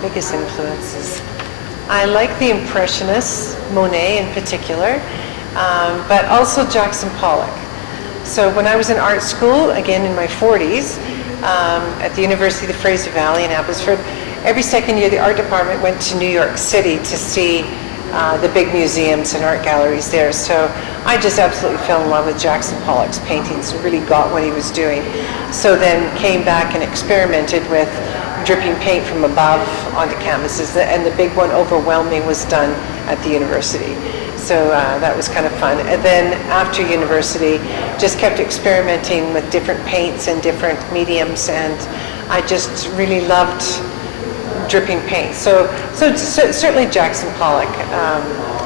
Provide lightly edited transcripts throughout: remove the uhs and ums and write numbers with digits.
Biggest influences. I like the Impressionists, Monet in particular, but also Jackson Pollock. So when I was in art school, again in my 40s, at the University of the Fraser Valley in Abbotsford, every second year the art department went to New York City to see the big museums and art galleries there. So I just absolutely fell in love with Jackson Pollock's paintings and really got what he was doing. So then came back and experimented with dripping paint from above onto canvases, and the big one, Overwhelming, was done at the university. So that was kind of fun. And then after university, just kept experimenting with different paints and different mediums, and I just really loved dripping paint. So certainly Jackson Pollock,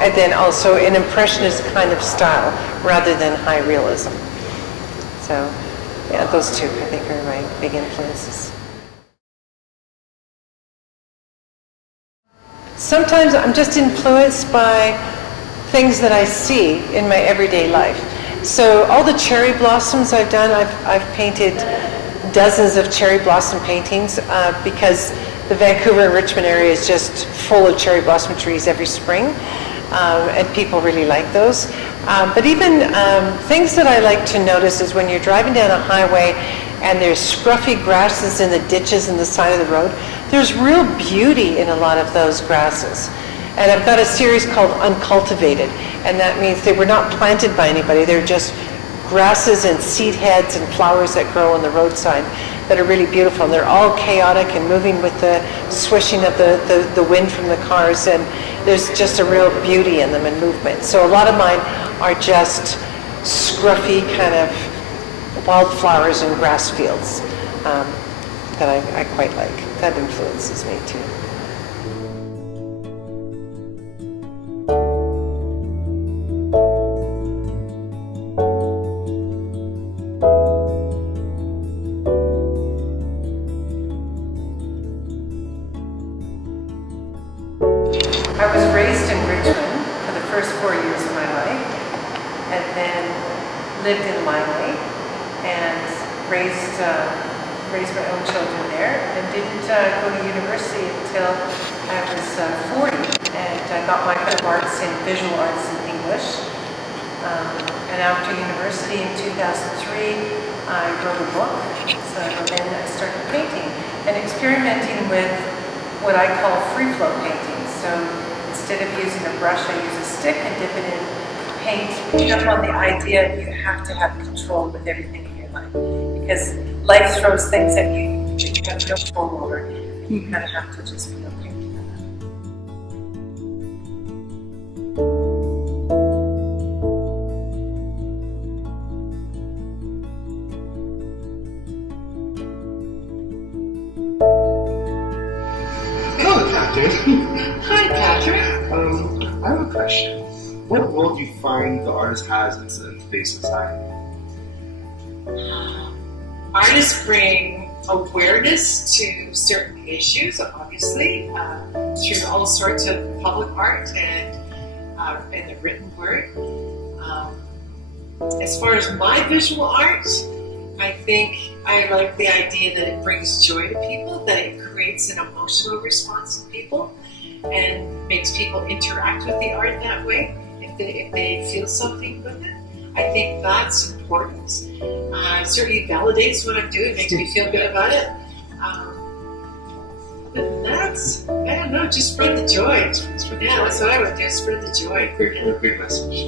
and then also an Impressionist kind of style rather than high realism. So yeah, those two I think are my big influences. Sometimes I'm just influenced by things that I see in my everyday life. So all the cherry blossoms I've done, I've painted dozens of cherry blossom paintings because the Vancouver and Richmond area is just full of cherry blossom trees every spring, and people really like those. But even things that I like to notice is when you're driving down a highway and there's scruffy grasses in the ditches in the side of the road, there's real beauty in a lot of those grasses. And I've got a series called Uncultivated, and that means they were not planted by anybody. They're just grasses and seed heads and flowers that grow on the roadside that are really beautiful. And they're all chaotic and moving with the swishing of the wind from the cars, and there's just a real beauty in them and movement. So a lot of mine are just scruffy kind of wildflowers and grass fields that I quite like. That influences me too. I was raised in Richmond for the first 4 years of my life, and then lived in Langley and raised my own children there, and didn't go to university until I was 40, and I got my kind of arts in visual arts and English. And after university in 2003, I wrote a book. So then I started painting and experimenting with what I call free flow painting. So instead of using a brush, I use a stick and dip it in paint. Pick up on the idea you have to have control with everything in your life, because life throws things at you that you have no control over. You kind of have to just be okay with that. Hello, Catherine. Hi, Patrick. I have a question. What role do you find the artist has in today's society? Artists bring awareness to certain issues, obviously, through all sorts of public art and the written word. As far as my visual art, I think I like the idea that it brings joy to people, that it creates an emotional response in people and makes people interact with the art that way if they feel something with it. I think that's important. It certainly validates what I'm doing, makes me feel good about it. Other than that, I don't know, just spread the joy. Yeah, that's what I would do, spread the joy. Great message.